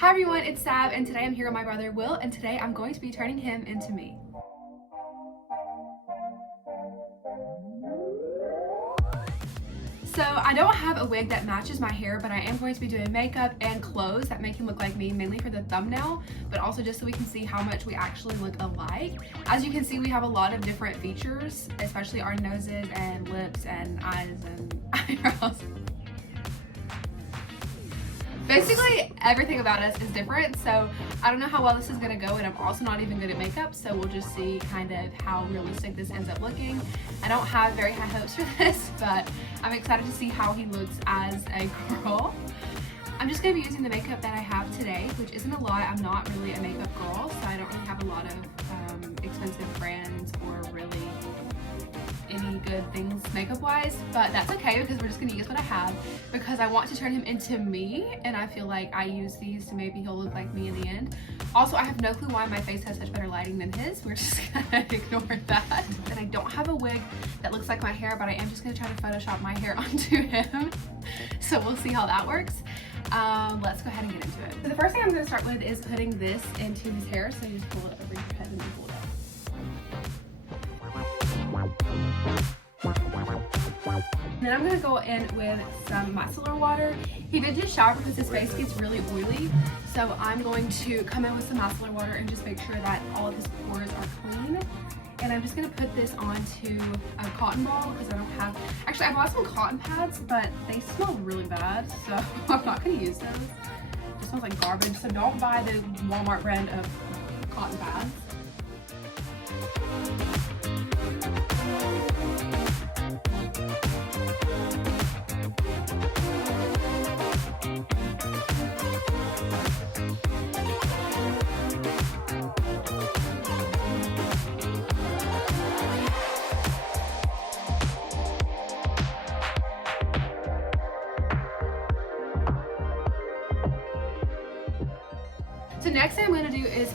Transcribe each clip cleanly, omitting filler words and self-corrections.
Hi everyone, it's Sab, and today I'm here with my brother Will, and today I'm going to be turning him into me. So I don't have a wig that matches my hair, but I am going to be doing makeup and clothes that make him look like me, mainly for the thumbnail, but also just so we can see how much we actually look alike. As you can see, we have a lot of different features, especially our noses and lips and eyes and eyebrows. Basically, everything about us is different, so I don't know how well this is going to go, and I'm also not even good at makeup, so we'll just see kind of how realistic this ends up looking. I don't have very high hopes for this, but I'm excited to see how he looks as a girl. I'm just going to be using the makeup that I have today, which isn't a lot. I'm not really a makeup girl, so I don't really have a lot of expensive brands or really any good things makeup wise, but that's okay because we're just gonna use what I have because I want to turn him into me, and I feel like I use these to maybe he'll look like me in the end. Also, I have no clue why my face has such better lighting than his. We're just gonna ignore that. And I don't have a wig that looks like my hair, but I am just gonna try to Photoshop my hair onto him. So we'll see how that works. Let's go ahead and get into it. So the first thing I'm gonna start with is putting this into his hair. So you just pull it over your head and pull it up. Then I'm going to go in with some micellar water. He did just shower because his face gets really oily, so I'm going to come in with some micellar water and just make sure that all of his pores are clean. And I'm just going to put this onto a cotton ball because I don't have, actually I bought some cotton pads, but they smell really bad, so I'm not going to use those. It smells like garbage, so don't buy the Walmart brand of cotton pads. So next thing I'm going to do is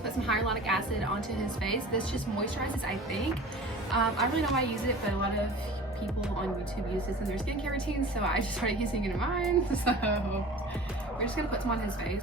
put some hyaluronic acid onto his face. This just moisturizes, I think. I don't really know why I use it, but a lot of people on YouTube use this in their skincare routines, so I just started using it in mine. So we're just going to put some on his face.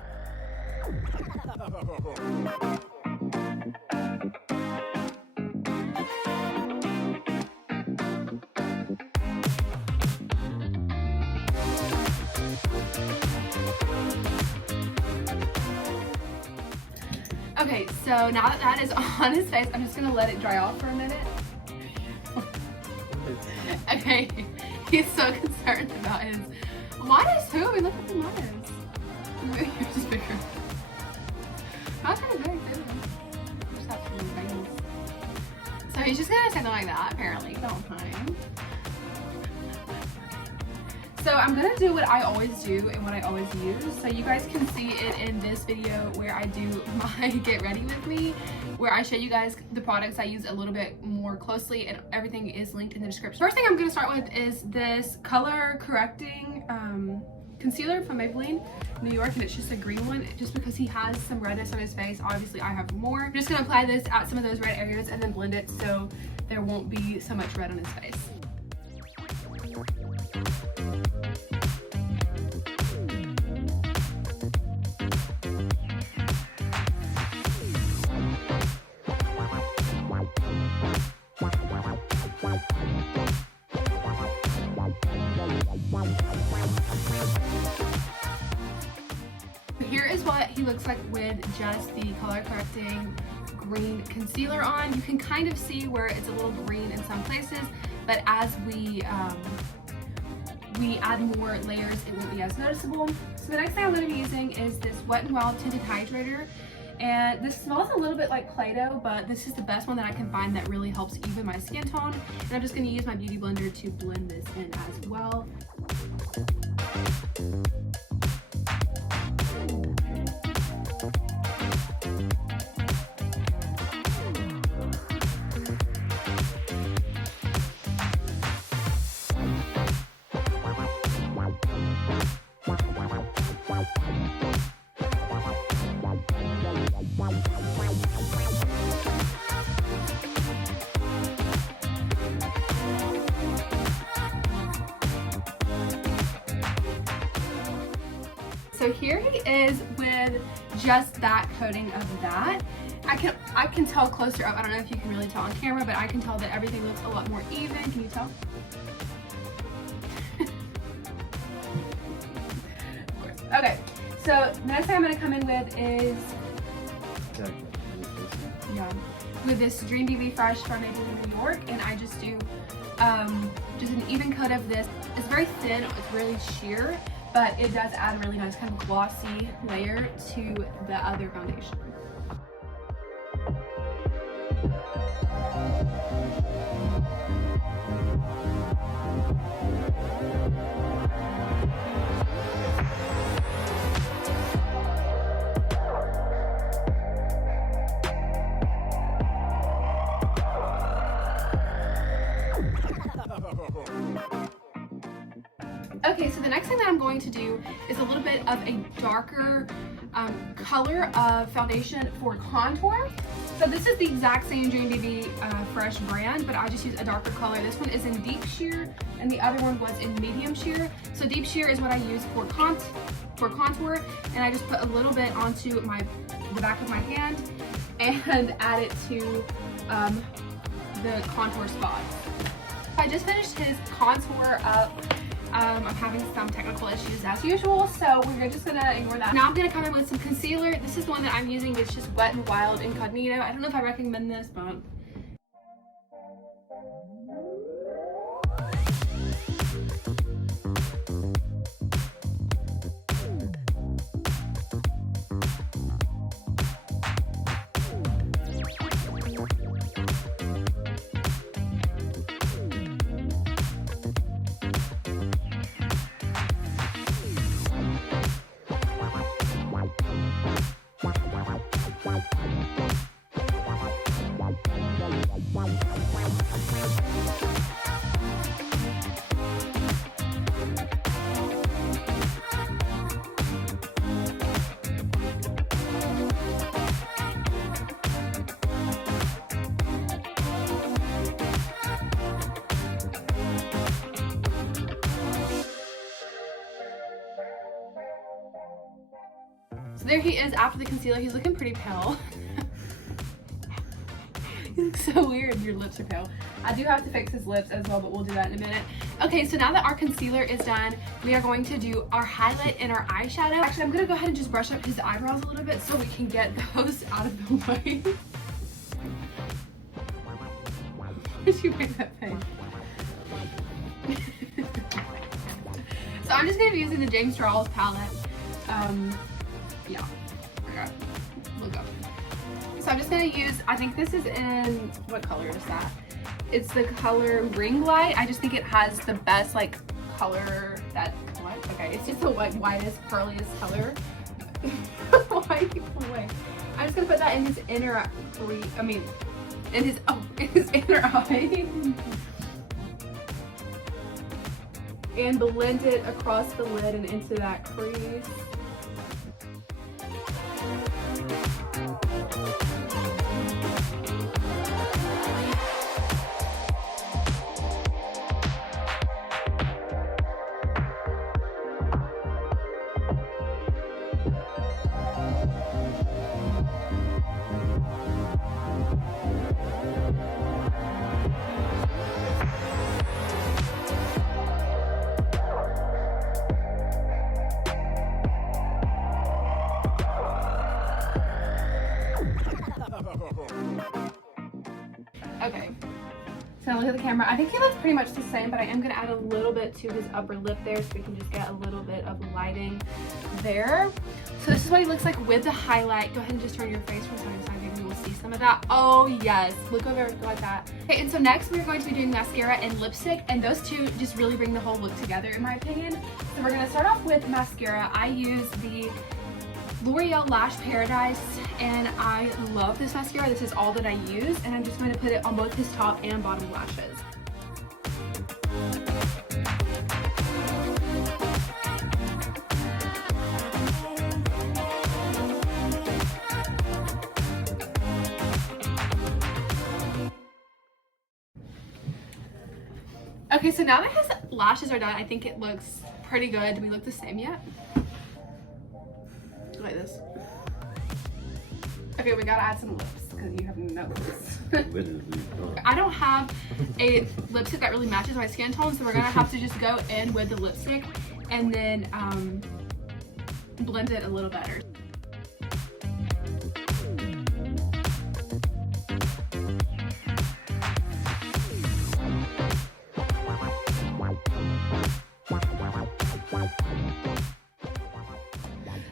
Okay, so now that that is on his face, I'm just gonna let it dry off for a minute. Okay, he's so concerned about his. Mine is too. I mean, look at mine is. Maybe yours is bigger. Mine's kind of big too. Just have some veins. So he's just gonna say something like that. Apparently, don't mind. So I'm gonna do what I always do and what I always use. So you guys can see it in this video where I do my get ready with me, where I show you guys the products I use a little bit more closely, and everything is linked in the description. First thing I'm gonna start with is this color correcting concealer from Maybelline New York, and it's just a green one just because he has some redness on his face. Obviously I have more. I'm just gonna apply this at some of those red areas and then blend it so there won't be so much red on his face. Here is what he looks like with just the color correcting green concealer on. You can kind of see where it's a little green in some places, but as we add more layers, it won't be as noticeable. So the next thing I'm going to be using is this Wet n Wild Tinted Hydrator. And this smells a little bit like Play-Doh, but this is the best one that I can find that really helps even my skin tone. And I'm just going to use my beauty blender to blend this in as well. so here he is with just that coating of that. I can tell closer up. I don't know if you can really tell on camera, but I can tell that everything looks a lot more even. Can you tell? Of course. Okay, so the next thing I'm going to come in with is with this Dream BB Fresh from Maybelline New York, and I just do just an even coat of this. It's very thin, it's really sheer, but it does add a really nice kind of glossy layer to the other foundation. Okay, so the next thing that I'm going to do is a little bit of a darker color of foundation for contour. So this is the exact same Dream BB Fresh brand, but I just use a darker color. This one is in deep sheer, and the other one was in medium sheer. So deep sheer is what I use for contour, and I just put a little bit onto the back of my hand and add it to the contour spots. I just finished his contour up. I'm having some technical issues as usual, so we're just gonna ignore that. Now I'm gonna come in with some concealer. This is the one that I'm using. It's just Wet n Wild Incognito. I don't know if I recommend this, but so there he is after the concealer. He's looking pretty pale. You look so weird. Your lips are pale. I do have to fix his lips as well, but we'll do that in a minute. Okay, so now that our concealer is done, we are going to do our highlight and our eyeshadow. Actually, I'm gonna go ahead and just brush up his eyebrows a little bit so we can get those out of the way. Where'd you make that face? So I'm just gonna be using the James Charles palette. Yeah, okay. Look up. So I'm just gonna use, I think this is in, what color is that? It's the color Ring Light. I just think it has the best like color that, what? Okay, it's just the whitest, pearliest color. Why are you away? I'm just gonna put that in his inner, in his inner eye. And blend it across the lid and into that crease. Okay, so look at the camera. I think he looks pretty much the same, but I am going to add a little bit to his upper lip there so we can just get a little bit of lighting there. So this is what he looks like with the highlight. Go ahead and just turn your face from side to side. Maybe we'll see some of that. Oh yes, look over like that. Okay, and so next we're going to be doing mascara and lipstick, and those two just really bring the whole look together in my opinion. So we're going to start off with mascara. I use the Loreal Lash Paradise, and I love this mascara. This is all that I use, and I'm just going to put it on both his top and bottom lashes. Okay, so now that his lashes are done, I think it looks pretty good. Do we look the same yet? Okay, we gotta add some lips because you have no lips. I don't have a lipstick that really matches my skin tone, so we're gonna have to just go in with the lipstick and then blend it a little better.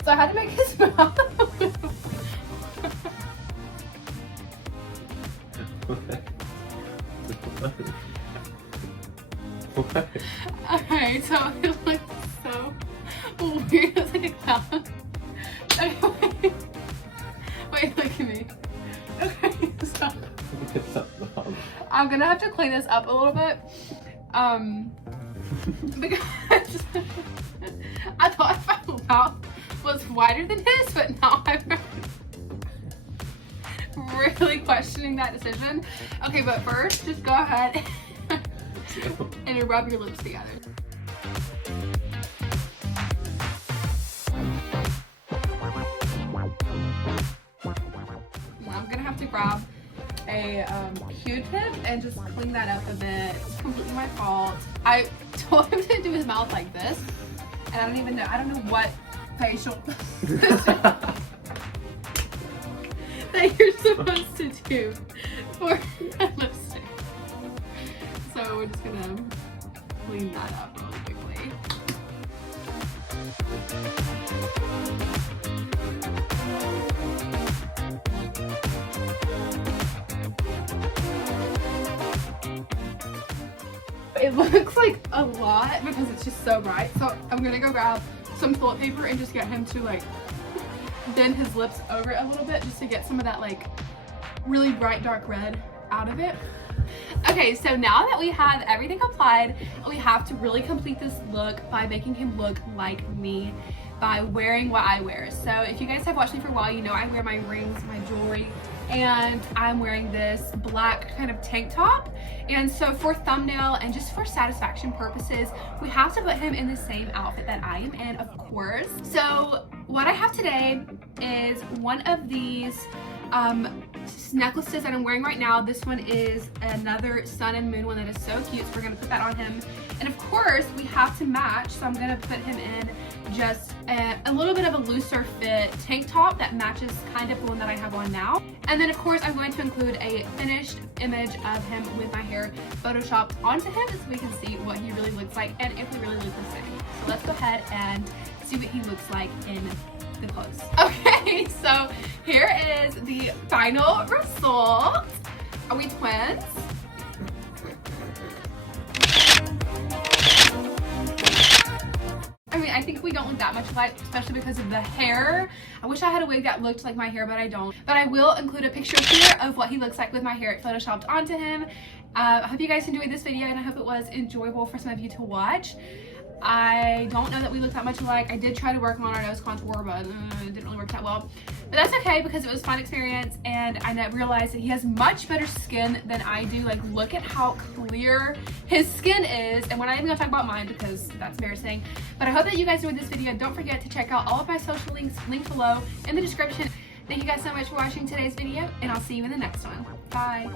So I had to make his mouth. Alright, so it looks so weird. It's like a clown. Okay, wait, look at me. Okay, so I'm gonna have to clean this up a little bit. Because I thought my mouth was wider than his, but now I'm really questioning that decision. Okay, but first, just go ahead and rub your lips together. Well, I'm gonna have to grab a Q-tip and just clean that up a bit. It's completely my fault. I told him to do his mouth like this, and I don't know what facial that you're supposed to do for a lipstick. So we're just gonna clean that up really quickly. It looks like a lot because it's just so bright. So I'm gonna go grab some toilet paper and just get him to like bend his lips over it a little bit just to get some of that like really bright dark red out of it. Okay, so now that we have everything applied, we have to really complete this look by making him look like me by wearing what I wear. So if you guys have watched me for a while, you know I wear my rings, my jewelry, and I'm wearing this black kind of tank top. And so for thumbnail and just for satisfaction purposes, we have to put him in the same outfit that I am in, of course. So what I have today is one of these necklaces that I'm wearing right now. This one is another sun and moon one that is so cute, so we're gonna put that on him. And of course we have to match, so I'm gonna put him in just a little bit of a looser fit tank top that matches kind of the one that I have on now. And then of course I'm going to include a finished image of him with my hair photoshopped onto him so we can see what he really looks like and if we really look the same. So let's go ahead and see what he looks like in the clothes. Okay, so here is the final result. Are we twins? I mean, I think we don't look that much alike, especially because of the hair. I wish I had a wig that looked like my hair, but I don't. But I will include a picture here of what he looks like with my hair photoshopped onto him. I hope you guys enjoyed this video, and I hope it was enjoyable for some of you to watch. I don't know that we look that much alike. I did try to work on our nose contour, but it didn't really work that well. But that's okay because it was a fun experience, and I realized that he has much better skin than I do. Like, look at how clear his skin is, and we're not even gonna talk about mine because that's embarrassing. But I hope that you guys enjoyed this video. Don't forget to check out all of my social links linked below in the description. Thank you guys so much for watching today's video, and I'll see you in the next one. Bye.